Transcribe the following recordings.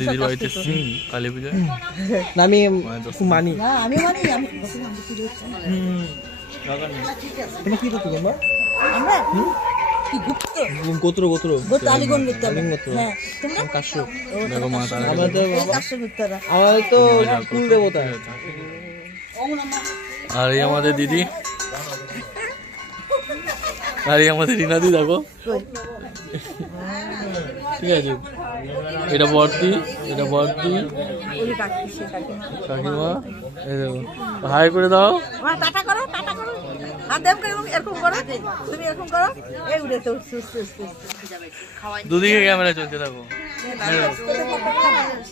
দিদির বাড়িতে কালী পুজোয় আমি মানি কি করতে তোমরা গোত্র গোত্র আমাদের তো কুল দেবতা। আর এই আমাদের দিদি, আর এই আমাদের রিনাদি দেখো, ঠিক আছে। এটা বর্দি, এটা বর্দি কাকিমা। এই দেখো, হাই করে দাও, টাটা করো, টাটা করো, আর দেব করে এরকম করো, তুমি এরকম করো, এই উড়ে তো দুদিকে ক্যামেরা চলছে দেখো।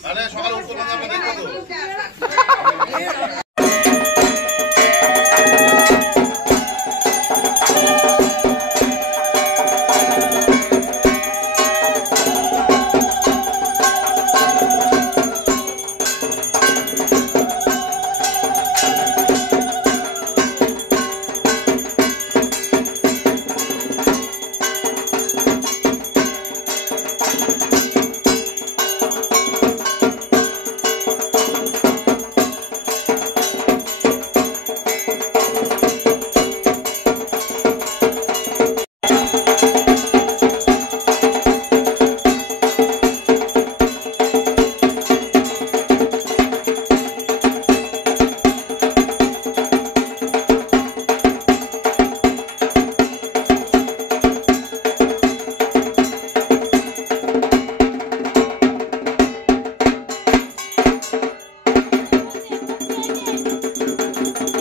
আরে সকালে